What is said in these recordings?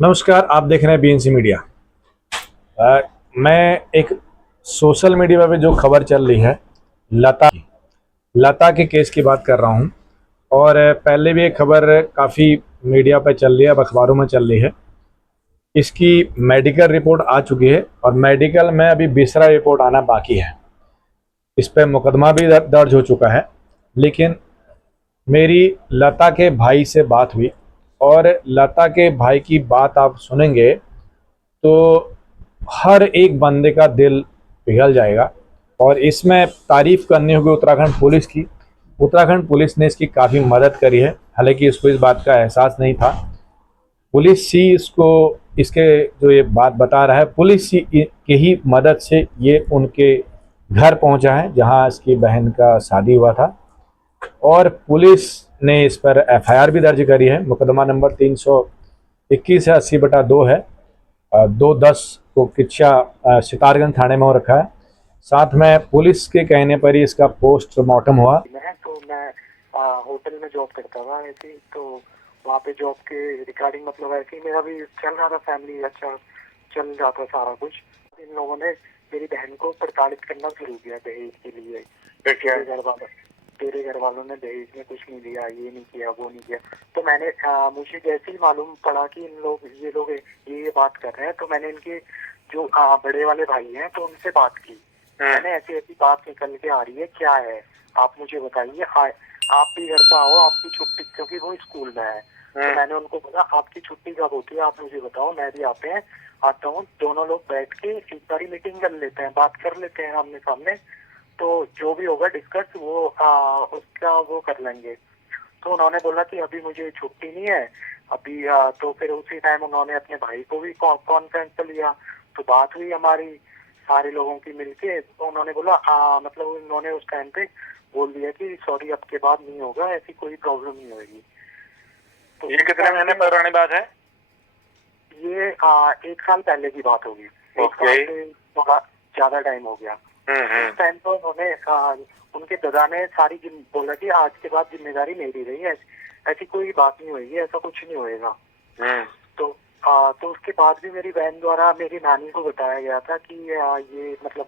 नमस्कार, आप देख रहे हैं बीएनसी मीडिया। मैं एक सोशल मीडिया पे जो खबर चल रही है लता के केस की बात कर रहा हूँ। और पहले भी एक खबर काफ़ी मीडिया पे चल रही है, अब अखबारों में चल रही है। इसकी मेडिकल रिपोर्ट आ चुकी है और मेडिकल में अभी दूसरा रिपोर्ट आना बाकी है। इस पर मुकदमा भी दर्ज हो चुका है। लेकिन मेरी लता के भाई से बात हुई और लता के भाई की बात आप सुनेंगे तो हर एक बंदे का दिल पिघल जाएगा। और इसमें तारीफ करनी होगी उत्तराखंड पुलिस की। उत्तराखंड पुलिस ने इसकी काफ़ी मदद करी है, हालांकि इसको इस बात का एहसास नहीं था। पुलिस ही इसको इसके जो ये बात बता रहा है, पुलिस ही के ही मदद से ये उनके घर पहुंचा है जहां इसकी बहन का शादी हुआ था। और पुलिस ने इस पर एफआईआर भी दर्ज करी है। मुकदमा नंबर 321/80/2 है। 2/10 को किच्छा सितारगंज थाने में हो रखा है। साथ में पुलिस के कहने पर ही इसका पोस्टमार्टम हुआ। मैं होटल में जॉब करता था ऐसे ही, तो वहाँ पे जॉब के रिगार्डिंग मतलब ऐसे ही मेरा भी चल रहा था, फैमिली अच्छा चल रहा था सारा कुछ। इन लोगों ने मेरी बहन को प्रताड़ित करना शुरू किया दहेज के लिए। तेरे घर वालों ने दहेज में कुछ नहीं दिया, ये नहीं किया, वो नहीं किया। तो मैंने मुझे जैसे ही मालूम पड़ा कि ये लोग ये बात कर रहे हैं, तो मैंने इनके जो बड़े वाले भाई हैं तो उनसे बात की। मैंने ऐसी ऐसी बात निकल के आ रही है, क्या है आप मुझे बताइए। आप भी घर पे आओ, आपकी छुट्टी, क्योंकि वो स्कूल में है। तो मैंने उनको बोला आपकी छुट्टी कब होती है, आप मुझे बताओ, मैं भी आता हूँ, दोनों लोग बैठ के एक बारी मीटिंग कर लेते हैं, बात कर लेते हैं आमने सामने। तो जो भी होगा डिस्कस वो उसका वो कर लेंगे। तो उन्होंने बोला कि अभी मुझे छुट्टी नहीं है अभी। तो फिर उसी टाइम उन्होंने अपने भाई को भी कॉन्फ्रेंस पे लिया। तो बात हुई हमारी सारे लोगों की मिलके। तो उन्होंने बोला मतलब उन्होंने उस टाइम पे बोल दिया कि सॉरी, अब के बाद नहीं होगा, ऐसी कोई प्रॉब्लम नहीं होगी। तो ये कितने महीने पुरानी बात है? ये 1 साल पहले की बात होगी। 1 साल से थोड़ा ज्यादा टाइम हो गया। उस टाइम तो उन्होंने उनके दादा ने सारी बोला कि आज के बाद जिम्मेदारी मेरी रही है, ऐसी कोई बात नहीं होगी, ऐसा कुछ नहीं होएगा। तो तो उसके बाद भी मेरी बहन द्वारा मेरी नानी को बताया गया था कि ये मतलब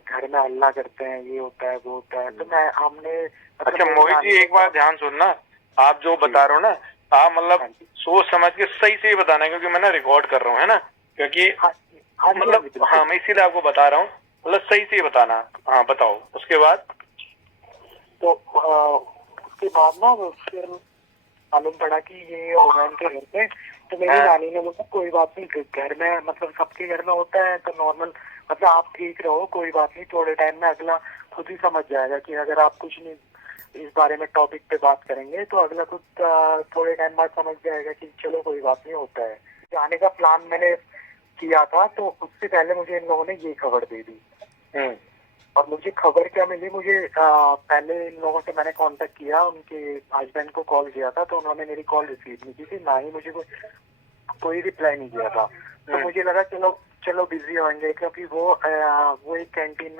घर में हल्ला करते हैं, ये होता है वो होता है। तो हमने अच्छा मोहित जी, एक बात ध्यान सुनना। आप जो बता रहे हो ना, आप मतलब सोच समझ के सही से ही बताना, क्योंकि मैं ना रिकॉर्ड कर रहा हूँ, है ना। क्योंकि मतलब हाँ, मैं इसीलिए आपको बता रहा हूँ, मतलब सही से ही बताना। हाँ बताओ उसके बाद। तो उसके बाद ना फिर मालूम पड़ा कि ये हो गया इनके घर पे। तो मेरी नानी ने बोला कोई बात नहीं, घर में मतलब सबके घर में होता है, तो नॉर्मल मतलब आप ठीक रहो, कोई बात नहीं, थोड़े टाइम में अगला खुद ही समझ जाएगा कि अगर आप कुछ नहीं इस बारे में टॉपिक पे बात करेंगे तो अगला खुद थोड़े टाइम बाद समझ जाएगा कि चलो कोई बात नहीं, होता है। जाने का प्लान मैंने किया था, तो उससे पहले मुझे इन लोगों ने ये खबर दे दी। और मुझे खबर क्या मिली, मुझे पहले इन लोगों से मैंने कांटेक्ट किया, उनके हस्बैंड को कॉल किया था, तो उन्होंने मेरी कॉल रिसीव नहीं की थी, ना ही मुझे कोई रिप्लाई नहीं किया था। तो मुझे लगा चलो चलो बिजी होंगे, क्योंकि वो एक कैंटीन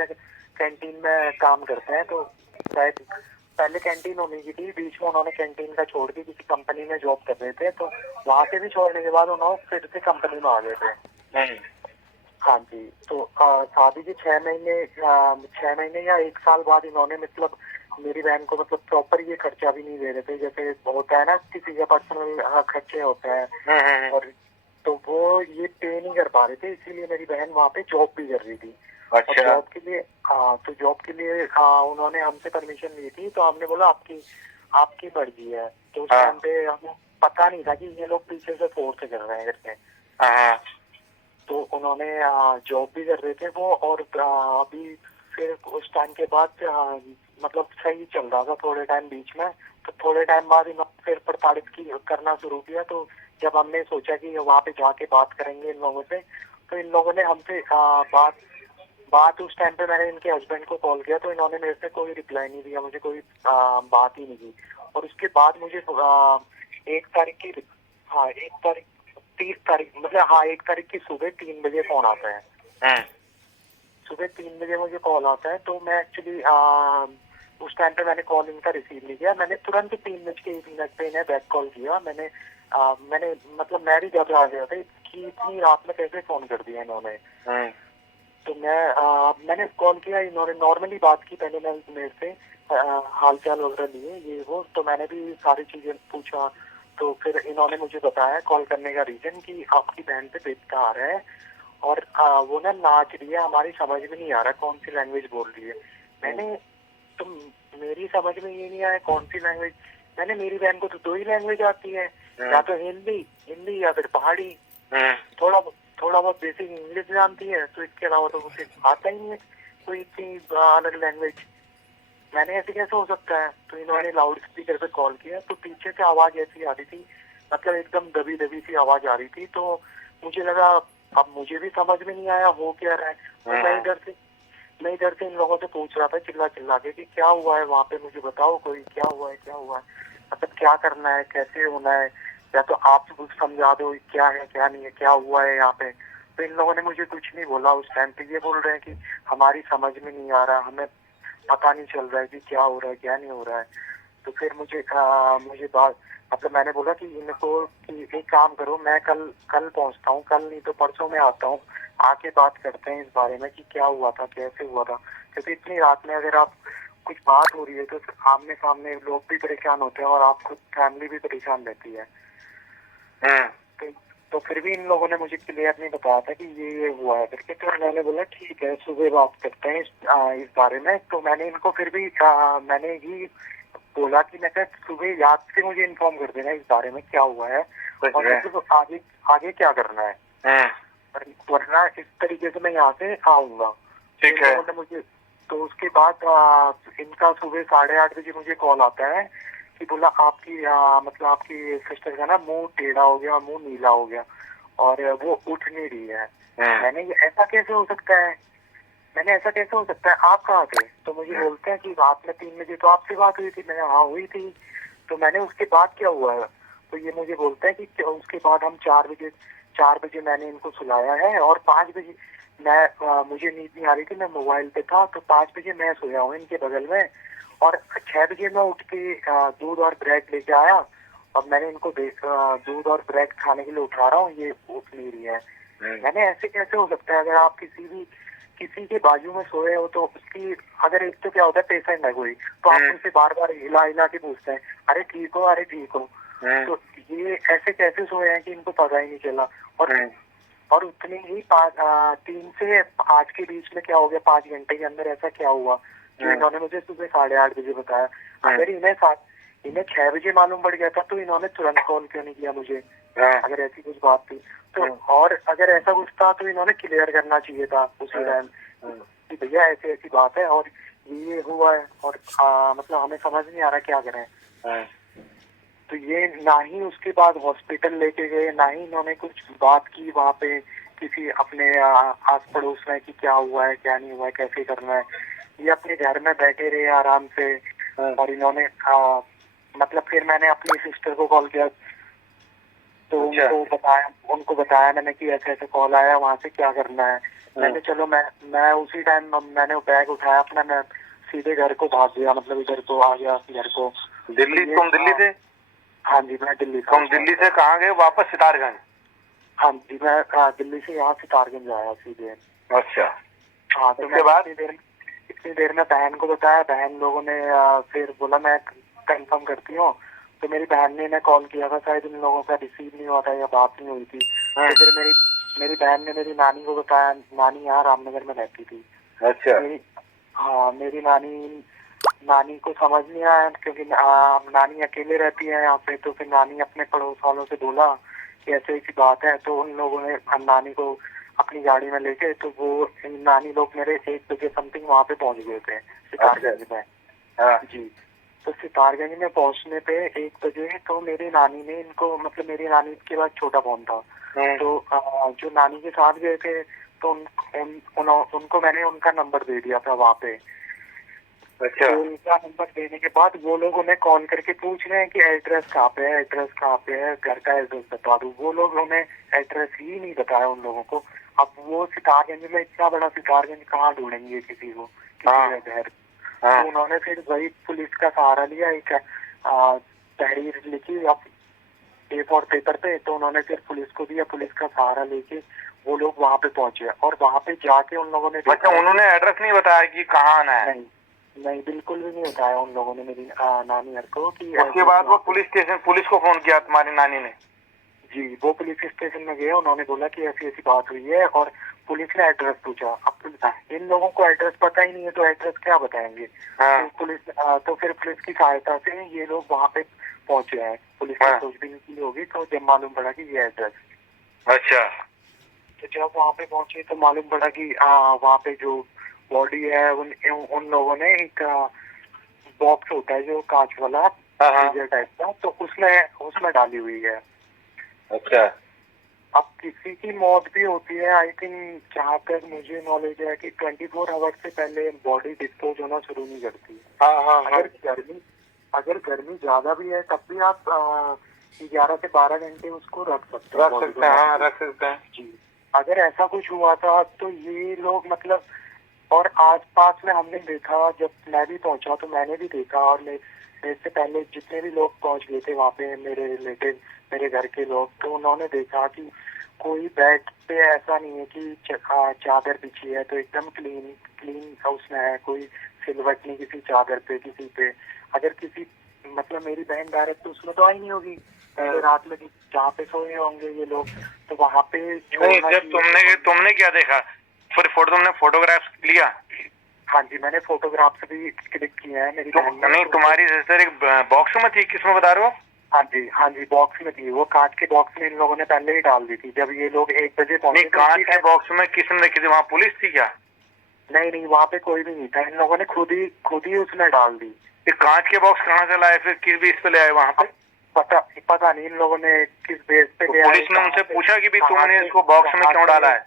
में काम करते हैं। तो शायद पहले कैंटीन होने की थी, बीच में उन्होंने कैंटीन का छोड़ दी, किसी कंपनी में जॉब कर रहे थे। तो वहां से भी छोड़ने के बाद उन्होंने फिर से कंपनी में आ गए थे। हाँ जी। तो शादी के 6 महीने या 1 साल बाद इन्होंने मतलब मेरी बहन को मतलब प्रॉपर ये खर्चा भी नहीं दे रहे थे, जैसे होता है ना किसी का पर्सनल खर्चे होते हैं। और तो वो ये पे नहीं कर पा रहे थे, इसीलिए मेरी बहन वहाँ पे जॉब भी कर रही थी। अच्छा। जॉब के लिए तो जॉब के लिए उन्होंने हमसे परमिशन ली थी। तो हमने बोला आपकी आपकी मर्जी है। तो उस टाइम पे हमें पता नहीं था कि ये लोग पीछे से फोर्स कर रहे हैं करके। तो उन्होंने जॉब भी कर रहे थे वो। और अभी फिर उस टाइम के बाद मतलब सही चल रहा था थोड़े टाइम बीच में। तो थोड़े टाइम बाद इन्होंने फिर प्रताड़ित करना शुरू किया। तो जब हमने सोचा कि वहाँ पे जाके बात करेंगे इन लोगों से, तो इन लोगों ने हमसे बात बात उस टाइम पे मैंने इनके हस्बैंड को कॉल किया, तो इन्होंने मेरे से कोई रिप्लाई नहीं दिया, मुझे कोई बात ही नहीं की। और उसके बाद मुझे 1 तारीख की, हाँ 1 तारीख, 30 तारीख मतलब, हाँ 1 तारीख की सुबह 3 बजे फोन आता है। सुबह 3 बजे मुझे कॉल आता है। तो मैं एक्चुअली उस टाइम पे मैंने कॉल इनका रिसीव नहीं किया। मैंने तुरंत 3:01 पे इन्हें बैक कॉल किया। मैंने मतलब मैं भी घबरा गया था कि इतनी रात में कैसे फोन कर दिया इन्होंने। तो मैंने कॉल किया, इन्होंने नॉर्मली बात की पहले मेरे से हाल चाल वगैरह लिए ये वो, तो मैंने भी सारी चीजें पूछा। तो फिर इन्होंने मुझे बताया कॉल करने का रीजन कि आपकी बहन पे बेटा आ रहा है और वो ना नाच रही है, हमारी समझ में नहीं आ रहा कौन सी लैंग्वेज बोल रही है। मैंने तो मेरी समझ में ये नहीं आया कौन सी लैंग्वेज। मेरी बहन को तो 2 ही लैंग्वेज आती है, या तो हिंदी हिंदी या फिर पहाड़ी। थोड़ा बहुत बेसिक इंग्लिश जानती है, तो इसके अलावा तो उसे आता ही नहीं है कोई इतनी अलग लैंग्वेज। मैंने ऐसे कैसे हो सकता है। तो इन्होंने लाउड स्पीकर पे कॉल किया, तो पीछे से आवाज ऐसी आ रही थी, मतलब एकदम दबी दबी सी आवाज आ रही थी। तो मुझे लगा अब मुझे भी समझ में नहीं आया हो क्या रहा है। तो मैं इधर से इन लोगों से पूछ रहा था चिल्ला चिल्ला के कि क्या हुआ है वहाँ पे, मुझे बताओ कोई, क्या हुआ है, मतलब क्या करना है, कैसे होना है, या तो आप कुछ समझा दो क्या है क्या नहीं है, क्या हुआ है यहाँ पे। तो इन लोगों ने मुझे कुछ नहीं बोला उस टाइम पे। ये बोल रहे हैं कि हमारी समझ में नहीं आ रहा, हमें पता नहीं चल रहा है कि क्या हो रहा है क्या नहीं हो रहा है। तो फिर मुझे बात मतलब मैंने बोला कि इनको कि एक काम करो, मैं कल पहुंचता हूँ, कल नहीं तो परसों में आता हूँ, आके बात करते हैं इस बारे में कि क्या हुआ था कैसे हुआ था। क्योंकि इतनी रात में अगर आप कुछ बात हो रही है तो आमने सामने लोग भी परेशान होते हैं और आप खुद फैमिली भी परेशान रहती है। तो फिर भी इन लोगों ने मुझे क्लियर नहीं बताया था कि ये हुआ है करके। तो मैंने बोला ठीक है सुबह बात करते हैं इस बारे में। तो मैंने इनको फिर भी मैंने ही बोला कि मैं सुबह याद से मुझे इन्फॉर्म कर देना इस बारे में क्या हुआ है और मतलब आगे क्या करना है, वरना इस तरीके से मैं यहाँ से आऊंगा। ठीक है। मुझे तो उसके बाद इनका सुबह 8:30 बजे मुझे कॉल आता है कि बोला आपकी मतलब आपकी सिस्टर का ना मुंह टेढ़ा हो गया, मुंह नीला हो गया और वो उठ नहीं रही है। मैंने ऐसा कैसे हो सकता है, आप कहाँ थे। तो मुझे बोलते हैं कि रात में 3 बजे तो आपसे बात हुई थी। मैंने हाँ हुई थी। तो मैंने उसके बाद क्या हुआ है, तो ये मुझे बोलता है कि उसके बाद हम 4 बजे मैंने इनको सुलाया है और 5 बजे मुझे नींद नहीं आ रही थी, मैं मोबाइल पे था, तो 5 बजे मैं सोया हूँ इनके बगल में और 6 बजे मैं उठ के दूध और ब्रेड लेके आया और मैंने इनको दूध और ब्रेड खाने के लिए उठा रहा हूँ, ये उठ नहीं रही है। मैंने ऐसे कैसे हो सकता है, अगर आप किसी के बाजू में सोए हो तो उसकी अगर एक तो क्या होता है पेशेंट है कोई, तो आप उनसे बार बार हिला हिला के पूछते हैं अरे ठीक हो। तो ये ऐसे कैसे सोए हैं कि इनको पता ही नहीं चला। और उतनी ही 3 से 8 के बीच में क्या हो गया, 5 घंटे के अंदर ऐसा क्या हुआ जो इन्होंने मुझे सुबह 8:30 बजे बताया। अगर इन्हें 6 बजे मालूम पड़ गया था तो इन्होंने तुरंत कॉल क्यों नहीं किया मुझे, अगर ऐसी कुछ बात थी तो। और अगर ऐसा कुछ था तो इन्होंने क्लियर करना चाहिए था उसी टाइम कि भैया ऐसी ऐसी बात है और ये हुआ है और मतलब हमें समझ नहीं आ रहा क्या करें। तो ये ना ही उसके बाद हॉस्पिटल लेके गए, ना ही इन्होंने कुछ बात की वहाँ पे किसी अपने आस पड़ोस में कि क्या हुआ है क्या नहीं हुआ है कैसे करना है। ये अपने घर में बैठे रहे आराम से और इन्होंने मतलब फिर मैंने अपनी सिस्टर को कॉल किया तो उनको बताया मैंने कि ऐसे ऐसे कॉल आया, वहाँ से क्या करना है। मैंने चलो मैं उसी टाइम मैंने बैग उठाया अपना, मैं सीधे घर को भाग गया, मतलब इधर को आ गया घर को। दिल्ली? तुम दिल्ली से? हाँ जी मैं दिल्ली। तुम दिल्ली से कहाँ गए वापस? सितारगंज? हाँ जी मैं दिल्ली से यहाँ सितारगंज आया सीधे। अच्छा। हाँ तो उसके बाद इतनी देर में बहन को बताया, बहन लोगों ने फिर बोला मैं कंफर्म करती हूँ। तो मेरी बहन ने कॉल किया था, शायद इन लोगों का रिसीव नहीं हुआ था या बात नहीं हुई थी। तो फिर मेरी बहन ने मेरी नानी को बताया, नानी यहाँ रामनगर में रहती थी। अच्छा। मेरी नानी को समझ नहीं आया क्योंकि नानी अकेले रहती है यहाँ पे। तो फिर नानी अपने पड़ोस वालों से बोला कि ऐसे ऐसी बात है, तो उन लोगों ने नानी को अपनी गाड़ी में लेके, तो वो नानी लोग मेरे 1 बजे समथिंग वहाँ पे पहुँच गए थे सितारगंज में। जी। तो सितारगंज में पहुँचने पे 1 बजे तो मेरी नानी ने इनको, मतलब मेरी नानी के बाद छोटा फोन था, तो जो नानी के साथ गए थे तो उनको मैंने उनका नंबर दे दिया था वहाँ पे। अच्छा। तो उनका नंबर देने के बाद वो लोग उन्हें कॉल करके पूछ रहे हैं कि एड्रेस कहाँ पे है, घर का एड्रेस बता दो। वो लोग उन्हें एड्रेस ही नहीं बताया उन लोगों को। अब वो सितारगंज में, इतना बड़ा सितारगंज, कहाँ ढूंढेंगे किसी को, किसी का घर। हाँ। तो उन्होंने फिर वही पुलिस का सहारा लिया, एक तहरीर लिखी अब A4 पेपर पे, तो उन्होंने फिर पुलिस को दिया, पुलिस का सहारा लेके वो लोग वहाँ पे पहुंचे और वहाँ पे जाके उन लोगों ने अच्छा, उन्होंने एड्रेस नहीं बताया कि कहाँ आना है? नहीं नहीं, बिल्कुल भी नहीं बताया उन लोगों ने मेरी नानी हर को कि उसके बाद वो पुलिस स्टेशन, पुलिस को फोन किया तुम्हारी नानी ने? जी, वो पुलिस स्टेशन में गए, उन्होंने बोला कि ऐसी ऐसी बात हुई है और पुलिस ने एड्रेस पूछा। अब इन लोगों को एड्रेस पता ही नहीं है तो एड्रेस क्या बताएंगे। हाँ। तो तो फिर पुलिस की सहायता से ये लोग वहाँ पे पहुंचे हैं। पुलिस ने खोजबीन की होगी तो जब मालूम पड़ा कि ये एड्रेस। अच्छा। तो जब वहाँ पे पहुंचे तो मालूम पड़ा कि वहाँ पे जो बॉडी है उन लोगों ने एक बॉक्स होता है जो कांच वाला टाइप का, तो उसमें डाली हुई है। अच्छा। अब किसी की मौत भी होती है, आई थिंक जहाँ तक मुझे नॉलेज है कि 24 आवर्स से पहले बॉडी डिस्पोज होना शुरू नहीं करती। अगर गर्मी ज्यादा भी है तब भी आप 11 से 12 घंटे उसको रख सकते हैं। रख सकते हैं जी। अगर ऐसा कुछ हुआ था तो ये लोग मतलब, और आसपास में हमने देखा, जब मैं भी पहुंचा तो मैंने भी देखा, और मेरे से पहले जितने भी लोग पहुंच गए थे वहाँ पे, मेरे रिलेटिव, मेरे घर के लोग, तो उन्होंने देखा कि कोई बेड पे ऐसा नहीं है कि चादर बिछी है, तो एकदम क्लीन हाउस में है, कोई सिलवट नहीं किसी चादर पे किसी पे। अगर किसी मतलब मेरी बहन डायरेक्ट तो उसमें तो आई नहीं होगी, पहले रात में जहाँ पे सोए होंगे ये लोग, तो वहाँ पे नहीं। जब तुमने क्या देखा? फिर तुमने फोटोग्राफ्स लिया? हाँ जी, मैंने फोटोग्राफ्स भी क्लिक किए हैं। मेरी बहन ने नहीं, तुम्हारी सिस्टर एक बॉक्स में थी, किसमें बता रहे हो? हाँ जी, बॉक्स में थी, वो कांच के बॉक्स में इन लोगों ने पहले ही डाल दी थी जब ये लोग 1 बजे पहुंचे। नहीं, कांच के बॉक्स में किसने रखी थी? वहाँ पुलिस थी क्या? नहीं, वहाँ पे कोई भी नहीं था, इन लोगों ने खुद ही उसमें डाल दी। कांच के बॉक्स कहाँ से लाए, फिर किस बेस पे ले आए वहाँ पे? पता नहीं इन लोगों ने किस बेस पे ले आए। पुलिस ने उनसे पूछा कि तुमने इसको बॉक्स में क्यों डाला है?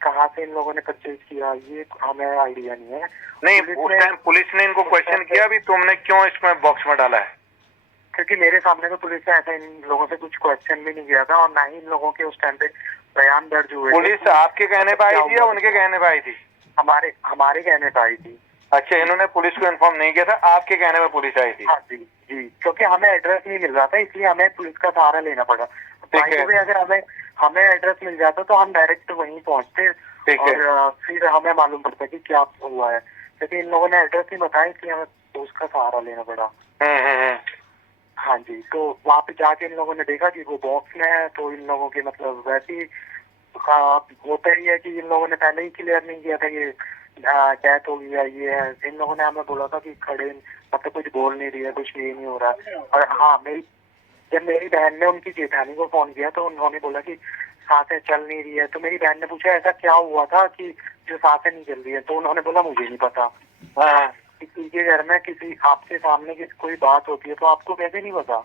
कहाँ से इन लोगों ने परचेज किया ये हमें आइडिया नहीं है। नहीं, उस टाइम पुलिस ने इनको क्वेश्चन किया भी तुमने क्यों इसमें बॉक्स में डाला है? क्योंकि मेरे सामने तो पुलिस ने ऐसा इन लोगों से कुछ क्वेश्चन भी नहीं किया था, और ना ही इन लोगों के उस टाइम पे बयान दर्ज हुए। पुलिस आपके कहने पे आई थी या उनके कहने पे आई थी? हमारे कहने पे आई थी। अच्छा, इन्होंने पुलिस को इन्फॉर्म नहीं किया था, आपके कहने पे पुलिस आई थी? हाँ जी, क्योंकि हमें एड्रेस नहीं मिल रहा था, इसलिए हमें पुलिस का सहारा लेना पड़ा। अगर हमें एड्रेस मिल जाता तो हम डायरेक्ट वहीं पहुंचते और फिर हमें मालूम पड़ता कि क्या हुआ है, क्योंकि इन लोगों ने एड्रेस नहीं बताया, इसलिए हमें उसका सहारा लेना पड़ा। हाँ जी, तो वहाँ पे जाके इन लोगों ने देखा कि वो बॉक्स में है, तो इन लोगों के मतलब वैसे ही होता ही है कि इन लोगों ने पहले ही क्लियर नहीं किया था कि डेथ हो गया ये है। इन लोगों ने हमें बोला था कि खड़े मतलब कुछ बोल नहीं रही है, कुछ ये नहीं हो रहा है। और हाँ, जब मेरी बहन ने उनकी जेठानी को फोन किया तो उन्होंने बोला कि सांसें चल नहीं रही है। तो मेरी बहन ने पूछा ऐसा क्या हुआ था कि जो सांसें नहीं चल रही है, तो उन्होंने बोला मुझे नहीं पता। किसी के घर में किसी आपके सामने कोई बात होती है तो आपको कैसे नहीं पता?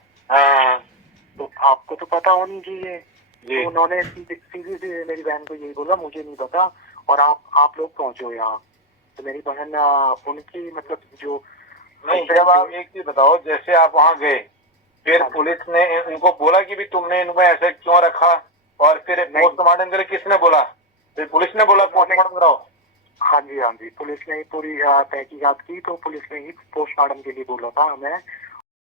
तो आपको तो पता होनी चाहिए। तो उन्होंने सीधी मेरी बहन को यही बोला मुझे नहीं पता और आप लोग पहुंचो यहाँ। तो मेरी बहन उनकी मतलब जो नहीं, जब आप एक चीज बताओ, जैसे आप वहाँ गए फिर पुलिस ने उनको बोला कि भी तुमने इनको ऐसे क्यों रखा, और फिर पोस्टमार्टम करे किसने बोला? फिर पुलिस ने बोला पोस्टमार्टम कराओ? हाँ जी, पुलिस ने ही पूरी तहकीकात की, तो पुलिस ने ही पोस्टमार्टम के लिए बोला था हमें।